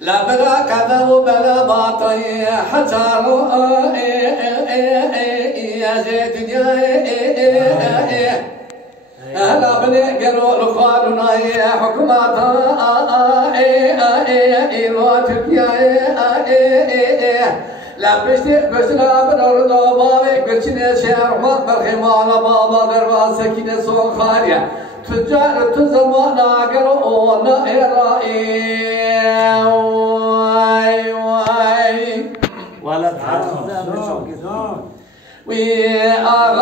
لا بلا كذا وبلا باطل حجر يا زيد يا لا بني قالوا لخواننا يا حكومات لا بشنا بنرد بابك بشنا شهر ما بالخمانة بابا دربان سكينة سوق خالية تجار تزمنا قالوا نائرائي ولا تعرف we are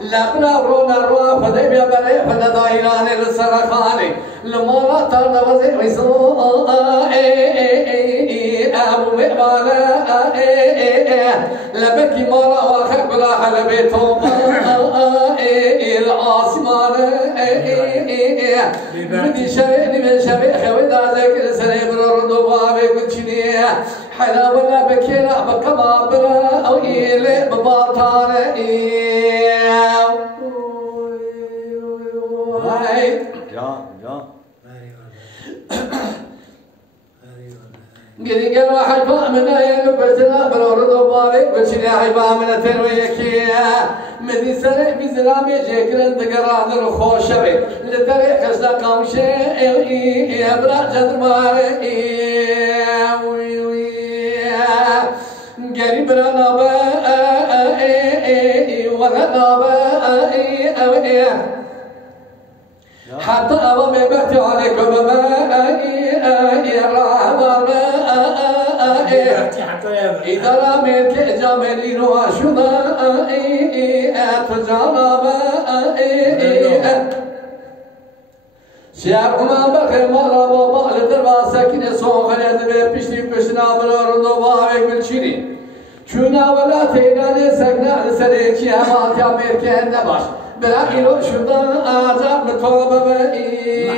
لا بنرونا الروح فديم يا بني فندايران السرخاني لما لا ترد وزير ويسوء أبو مئمانا لبكي مرة واخك بلا حلبيتهم العاصمان بدي شريني من شبيخ وإذا ذكر سنة برردو بابي كنشني حلا ولا بكينا بكما برا أو إيلي بباطان قلي قال واحد من أين بسنا برورد وبارك بشني حيبا من ترويكيا من سنة بزلامي جيكرن دقران الخوشبي لدري خشنا قامشي يا برا جدر ماري قلي برا نابا ولا نابا حتى أبا مبكت عليكم إذا رميت جمالين وشنا أتجانب شعر ما بخير مرة بابا لدربا سكين سوخ يدبي بشتي بشنا برارد وبارك بالشيرين شونا ولا تينا سكنا لسريكي همات يا ميركي نباش بلا إلو شدا أعجب نطوب بإيه